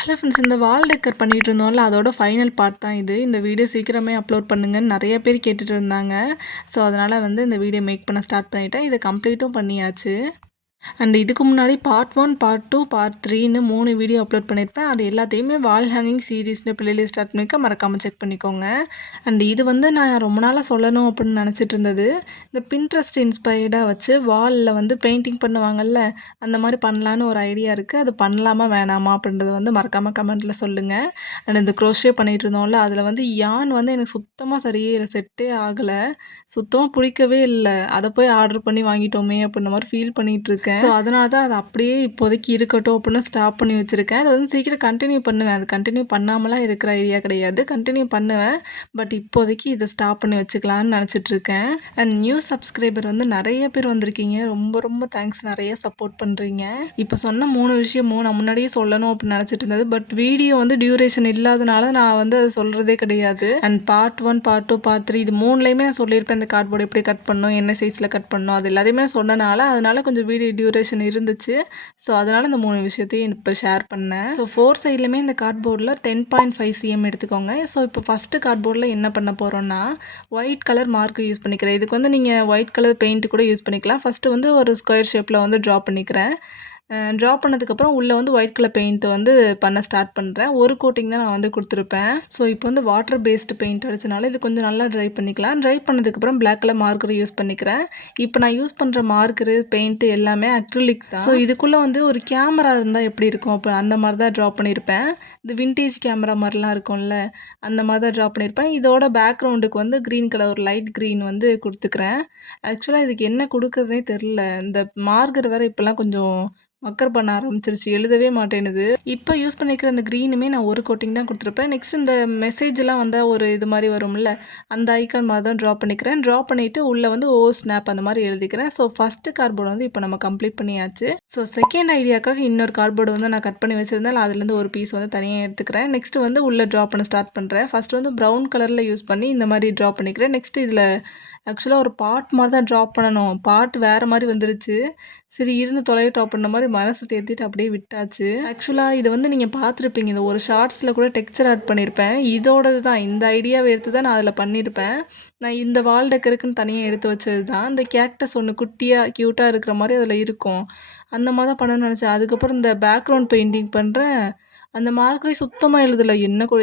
Hello friends, இந்த வால் decker பண்ணிகிட்டு இருந்தோம்ல, அதோட ஃபைனல் பார்ட் தான் இது. இந்த வீடியோ சீக்கிரமே அப்லோட் பண்ணுங்கன்னு நிறைய பேர் கேட்டுட்டு இருந்தாங்க. ஸோ அதனால் இந்த வீடியோ மேக் பண்ண ஸ்டார்ட் பண்ணிட்டேன். இதை கம்ப்ளீட்டும் பண்ணியாச்சு. அண்ட் இதுக்கு முன்னாடி பார்ட் 1, பார்ட் 2, பார்ட் 3ன்னு 3 வீடியோ அப்லோட் பண்ணியிருப்பேன். அது எல்லாத்தையுமே வால் ஹேங்கிங் சீரீஸ்னு பிளேலிஸ்ட் ஸ்டார்ட் பண்ணிக்க மறக்காமல் செக் பண்ணிக்கோங்க. அண்ட் இது நான் ரொம்ப நாளாக சொல்லணும் அப்படின்னு நினச்சிட்டு இருந்தது. இந்த பின்ட்ரெஸ்ட் இன்ஸ்பயர்டாக வச்சு வாலில் பெயிண்டிங் பண்ணுவாங்கல்ல, அந்த மாதிரி பண்ணலான்னு ஒரு ஐடியா இருக்குது. அது பண்ணலாமா வேணாமா அப்படின்றது மறக்காமல் கமெண்ட்டில் சொல்லுங்கள். அண்ட் இந்த க்ரோஷே பண்ணிகிட்டு இருந்தோம்ல, அதில் யான் எனக்கு சுத்தமாக சரியே செட்டே ஆகலை, சுத்தமாக பிடிக்கவே இல்லை. அதை போய் ஆர்டர் பண்ணி வாங்கிட்டோமே அப்படின்ற மாதிரி ஃபீல் பண்ணிகிட்ருக்கேன். ஸோ அதனால தான் அது அப்படியே இப்போதைக்கு இருக்கட்டும் அப்படின்னு ஸ்டாப் பண்ணி வச்சுருக்கேன். அதை சீக்கிரம் கண்டினியூ பண்ணுவேன். அது கண்டினியூ பண்ணாமலாம் இருக்கிற ஐடியா கிடையாது, கண்டினியூ பண்ணுவேன். பட் இப்போதைக்கு இதை ஸ்டாப் பண்ணி வச்சுக்கலான்னு நினச்சிட்ருக்கேன். அண்ட் நியூ சப்ஸ்கிரைபர் நிறைய பேர் வந்திருக்கீங்க. ரொம்ப ரொம்ப தேங்க்ஸ், நிறைய சப்போர்ட் பண்ணுறீங்க. இப்போ சொன்ன 3 விஷயமும் நான் முன்னாடியே சொல்லணும் அப்படின்னு நினச்சிட்டு இருந்தது. பட் வீடியோ டியூரேஷன் இல்லாதனால நான் அது சொல்கிறதே கிடையாது. அண்ட் பார்ட் 1, பார்ட் 2, பார்ட் 3 இது 3லையுமே நான் சொல்லியிருப்பேன். இந்த கார்ட்போர்டு எப்படி கட் பண்ணணும், என்ன சைஸில் கட் பண்ணணும், அது எல்லாத்தையுமே சொன்னனால கொஞ்சம் வீடியோ டியூரேஷன் இருந்துச்சு. ஸோ அதனால் இந்த 3 விஷயத்தையும் இப்போ ஷேர் பண்ணேன். ஸோ 4 சைட்லையுமே இந்த கார்ட்போர்டில் 10.5 cm எடுத்துக்கோங்க. ஸோ இப்போ ஃபஸ்ட்டு கார்ட்போர்டில் என்ன பண்ண போகிறோன்னா, ஒயிட் கலர் மார்க் யூஸ் பண்ணிக்கிறேன். இதுக்கு நீங்கள் ஒயிட் கலர் பெயிண்ட் கூட யூஸ் பண்ணிக்கலாம். ஃபஸ்ட்டு ஒரு ஸ்கொயர் ஷேப்பில் ட்ரா பண்ணிக்கிறேன். ட்ரா பண்ணதுக்கப்புறம் உள்ளே ஒயிட் கலர் பெயிண்ட்டு பண்ண ஸ்டார்ட் பண்ணுறேன். ஒரு கோட்டிங் தான் நான் கொடுத்துருப்பேன். ஸோ இப்போ வாட்டர் பேஸ்டு பெயிண்ட் அடிச்சனால இது கொஞ்சம் நல்லா ட்ரை பண்ணிக்கலாம். ட்ரை பண்ணதுக்கப்புறம் பிளாக் கலர் மார்க்கர் யூஸ் பண்ணிக்கிறேன். இப்போ நான் யூஸ் பண்ணுற மார்க்கரு, பெயிண்ட்டு எல்லாமே அக்ரிலிக் தான். ஸோ இதுக்குள்ளே ஒரு கேமரா இருந்தால் எப்படி இருக்கும், அப்போ அந்த மாதிரி தான் ட்ரா பண்ணியிருப்பேன். இந்த விண்டேஜ் கேமரா மாதிரிலாம் இருக்கும்ல, அந்த மாதிரி தான் ட்ரா பண்ணியிருப்பேன். இதோட பேக்ரவுண்டுக்கு க்ரீன் கலர், ஒரு லைட் க்ரீன் கொடுத்துக்கிறேன். ஆக்சுவலாக இதுக்கு என்ன கொடுக்குறதுனே தெரில. இந்த மார்க்கர் வேறு இப்போல்லாம் கொஞ்சம் மக்கர் பண்ண ஆரம்பிச்சிருச்சு, எழுதவே மாட்டேனுது. இப்போ யூஸ் பண்ணிக்கிற அந்த க்ரீனுமே நான் ஒரு கோட்டிங் தான் கொடுத்துருப்பேன். நெக்ஸ்ட் இந்த மெசேஜ்லாம் வந்தால் ஒரு இது மாதிரி வரும்ல, அந்த ஐக்கான் மாதிரி தான் ட்ரா பண்ணிக்கிறேன். ட்ரா பண்ணிவிட்டு உள்ளே ஓ ஸ்னாப் அந்த மாதிரி எழுதிக்கிறேன். ஸோ ஃபஸ்ட்டு கார்ட்போர்டு இப்போ நம்ம கம்ப்ளீட் பண்ணியாச்சு. ஸோ செகண்ட் ஐடியாக்காக இன்னொரு கார்ட்போர்டு நான் கட் பண்ணி வச்சுருந்தேன். அதுலேருந்து ஒரு பீஸ் தனியாக எடுத்துக்கிறேன். நெக்ஸ்ட்டு உள்ளே ட்ரா பண்ண ஸ்டார்ட் பண்ணுறேன். ஃபஸ்ட்டு ப்ரௌன் கலரில் யூஸ் பண்ணி இந்த மாதிரி ட்ரா பண்ணிக்கிறேன். நெக்ஸ்ட்டு இதில் ஆக்சுவலாக ஒரு பாட் மாதிரி தான் ட்ரா பண்ணணும். பாட் வேறு மாதிரி வந்துருச்சு. சரி இருந்து தொலைவிட்டோம் அப்படின்ற மாதிரி மனசை தேத்திட்டு அப்படியே விட்டாச்சு. ஆக்சுவலாக இதை நீங்கள் பார்த்துருப்பீங்க. இந்த ஒரு ஷார்ட்ஸில் கூட டெக்ஸ்சர் ஆட் பண்ணியிருப்பேன். இதோடது தான், இந்த ஐடியாவை எடுத்து தான் நான் அதில் பண்ணியிருப்பேன். நான் இந்த வால் டெக்கருக்குன்னு தனியாக எடுத்து வச்சது தான். இந்த கேக்டஸ் குட்டியாக க்யூட்டாக இருக்கிற மாதிரி அதில் இருக்கும். அந்த மாதிரி தான் பண்ணணும்னு நினச்சேன். அதுக்கப்புறம் இந்த பேக்ரவுண்ட் பெயிண்டிங் பண்ணுறேன். அந்த மார்க்கரே சுத்தமாக எழுதலை.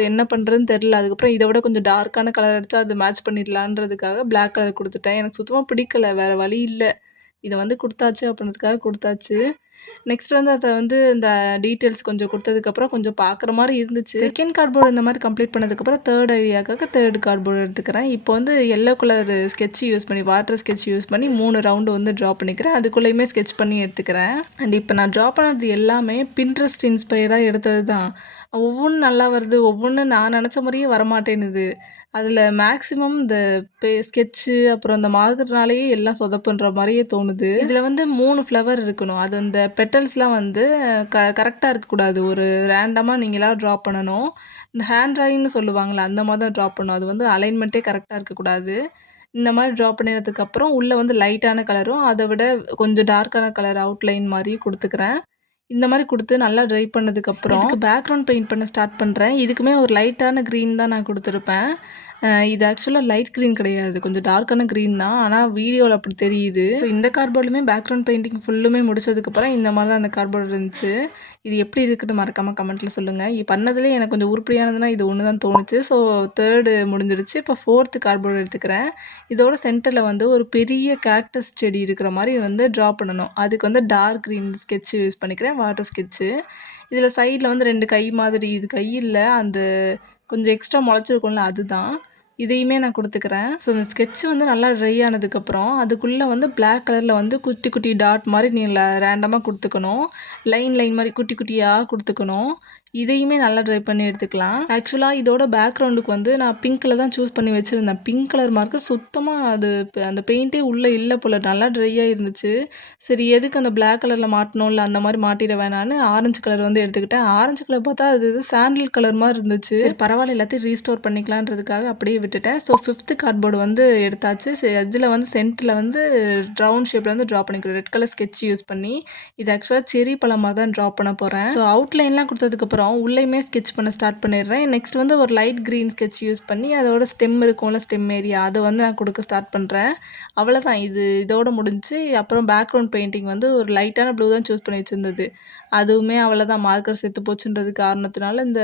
என்ன பண்ணுறதுன்னு தெரில. அதுக்கப்புறம் இதை விட கொஞ்சம் டார்க்கான கலர் எடுத்து அது மேட்ச் பண்ணிடலான்றதுக்காக பிளாக் கலர் கொடுத்துட்டேன். எனக்கு சுத்தமாக பிடிக்கல, வேறு வழி இல்லை. இதை கொடுத்தாச்சு அப்படின்றதுக்காக கொடுத்தாச்சு. நெக்ஸ்ட் அதை இந்த டீட்டெயில்ஸ் கொஞ்சம் கொடுத்ததுக்கப்புறம் கொஞ்சம் பார்க்குற மாதிரி இருந்துச்சு. செகண்ட் கார்ட்போர்டு இந்த மாதிரி கம்ப்ளீட் பண்ணதுக்கப்புறம் தேர்ட் ஐடியாக்காக தேர்ட் கார்ட்போர்டு எடுத்துக்கிறேன். இப்போ எல்லோ கலர் ஸ்கெட்ச் யூஸ் பண்ணி, வாட்டர் ஸ்கெட்ச் யூஸ் பண்ணி 3 ரவுண்டு ட்ரா பண்ணிக்கிறேன். அதுக்குள்ளேயுமே ஸ்கெட்ச் பண்ணி எடுத்துக்கிறேன். அண்ட் இப்போ நான் ட்ரா பண்ணது எல்லாமே பின்ட்ரெஸ்ட் இன்ஸ்பயர்டாக எடுத்தது தான். ஒவ்வொன்றும் நல்லா வருது, ஒவ்வொன்று நான் நினச்ச மாதிரியே வரமாட்டேனுது. அதில் மேக்ஸிமம் இந்த ஸ்கெட்சு அப்புறம் அந்த மார்க்கர்னாலேயே எல்லாம் சொதப்புன்ற மாதிரியே தோணுது. இதில் 3 ஃப்ளவர் இருக்கணும். அது அந்த பெட்டல்ஸ்லாம் கரெக்டாக இருக்கக்கூடாது. ஒரு ரேண்டமாக நீங்களாக ட்ரா பண்ணணும். இந்த ஹேண்ட் ட்ராயிங்னு சொல்லுவாங்களே, அந்த மாதிரி தான் ட்ரா பண்ணணும். அது அலைன்மெண்ட்டே கரெக்டாக இருக்கக்கூடாது. இந்த மாதிரி ட்ரா பண்ணினதுக்கப்புறம் உள்ளே லைட்டான கலரும் அதை விட கொஞ்சம் டார்க்கான கலர் அவுட்லைன் மாதிரி கொடுத்துக்கிறேன். இந்த மாதிரி கொடுத்து நல்லா ட்ரை பண்ணதுக்கப்புறம் இதுக்கு பேக்ரவுண்ட் பெயிண்ட் பண்ண ஸ்டார்ட் பண்ணுறேன். இதுக்குமே ஒரு லைட்டான க்ரீன் தான் நான் கொடுத்துருப்பேன். இது ஆக்சுவலாக லைட் க்ரீன் கிடையாது, கொஞ்சம் டார்க்கான க்ரீன் தான். ஆனால் வீடியோவில் அப்படி தெரியுது. ஸோ இந்த கார்ட்போர்டுமே பேக்ரவுண்ட் பெயிண்டிங் ஃபுல்லுமே முடிச்சதுக்கப்புறம் இந்த மாதிரி தான் அந்த கார்ட்போர்டு இருந்துச்சு. இது எப்படி இருக்குன்னு மறக்காமல் கமெண்ட்டில் சொல்லுங்கள். பண்ணதுலேயே எனக்கு கொஞ்சம் உருப்படியானதுன்னா இது ஒன்று தான் தோணுச்சு. ஸோ தேர்டு முடிஞ்சிருச்சு. இப்போ 4th கார்ட்போர்டு எடுத்துக்கிறேன். இதோட சென்டரில் ஒரு பெரிய கேக்டஸ் செடி இருக்கிற மாதிரி ட்ரா பண்ணணும். அதுக்கு டார்க் க்ரீன் ஸ்கெட்ச் யூஸ் பண்ணிக்கிறேன், வாட்டர் ஸ்கெட்சு. இதில் சைடில் 2 கை மாதிரி, இது கை இல்லை, அந்த கொஞ்சம் எக்ஸ்ட்ரா முளைச்சிருக்கும்ல அதுதான். இதையுமே நான் கொடுத்துக்கிறேன். ஸோ இந்த ஸ்கெட்ச் நல்லா ட்ரை ஆனதுக்கப்புறம் அதுக்குள்ளே பிளாக் கலரில் குட்டி குட்டி டாட் மாதிரி நீங்கள் ரேண்டமாக கொடுத்துக்கணும். லைன் மாதிரி குட்டி குட்டியாக கொடுத்துக்கணும். இதையுமே நல்லா ட்ரை பண்ணி எடுத்துக்கலாம். ஆக்சுவலாக இதோட பேக்ரவுண்டுக்கு நான் பிங்க்கில் தான் சூஸ் பண்ணி வச்சுருந்தேன். பிங்க் கலர் மார்க்கு சுத்தமாக அந்த பெயிண்ட்டே உள்ளே இல்லை போல், நல்லா ட்ரையாக இருந்துச்சு. சரி எதுக்கு அந்த பிளாக் கலரில் மாட்டணும்ல, அந்த மாதிரி மாட்டிட வேணான்னு ஆரஞ்சு கலர் எடுத்துக்கிட்டேன். ஆரஞ்சு கலர் பார்த்தா அது சாண்டில் கலர் மாதிரி இருந்துச்சு. சரி பரவாயில்ல, எல்லாத்தையும் ரீஸ்டோர் பண்ணிக்கலான்றதுக்காக அப்படியே விட்டுட்டேன். ஸோ 5th கார்ட்போர்டு எடுத்தாச்சு. இதில் சென்டரில் ரவுண்ட் ஷேப்பில் ட்ரா பண்ணிக்கிறேன் ரெட் கலர் ஸ்கெட்ச் யூஸ் பண்ணி. இது ஆக்சுவலாக செரி பழமாக தான் ட்ரா பண்ண போகிறேன். ஸோ அவுட்லைன்லாம் கொடுத்ததுக்கப்புறம் முடிச்சதுக்கப்புறம் உள்ளேயுமே ஸ்கெட்ச் பண்ண ஸ்டார்ட் பண்ணிடுறேன். நெக்ஸ்ட் வந்து ஒரு லைட் க்ரீன் ஸ்கெட்ச் யூஸ் பண்ணி அதோட ஸ்டெம் இருக்கும்ல, ஸ்டெம் ஏரியா அதை வந்து நான் கொடுக்க ஸ்டார்ட் பண்ணுறேன். அவ்வளோதான், இதோட முடிஞ்சு. அப்புறம் பேக்ரவுண்ட் பெயிண்டிங் வந்து ஒரு லைட்டான ப்ளூ தான் சூஸ் பண்ணி வச்சுருந்தது. அதுவுமே அவ்வளோதான், மார்க்கர் செத்து போச்சுன்றது காரணத்தினால இந்த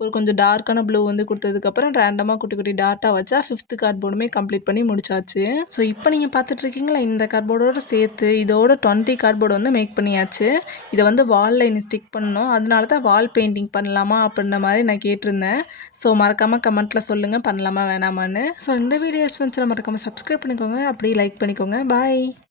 ஒரு கொஞ்சம் டார்க்கான ப்ளூ வந்து கொடுத்ததுக்கப்புறம் ரேண்டமாக குட்டி குட்டி டாட்டா வச்சா 5th கார்ட்போர்டுமே கம்ப்ளீட் பண்ணி முடிச்சாச்சு. ஸோ இப்போ நீங்கள் பார்த்துட்ருக்கீங்களா, இந்த கார்ட்போர்டோடு சேர்த்து இதோட 20 கார்ட்போர்டு வந்து மேக் பண்ணியாச்சு. இதை வந்து வாலில் இனி ஸ்டிக் பண்ணணும். அதனால தான் வால் பெயிண்டிங் பண்ணலாமா அப்படின்ற மாதிரி நான் கேட்டிருந்தேன். ஸோ மறக்காமல் கமெண்ட்டில் சொல்லுங்கள், பண்ணலாமா வேணாமான்னு. ஸோ இந்த வீடியோஸ் வந்து மறக்காமல் சப்ஸ்கிரைப் பண்ணிக்கோங்க, அப்படியே லைக் பண்ணிக்கோங்க. பாய்.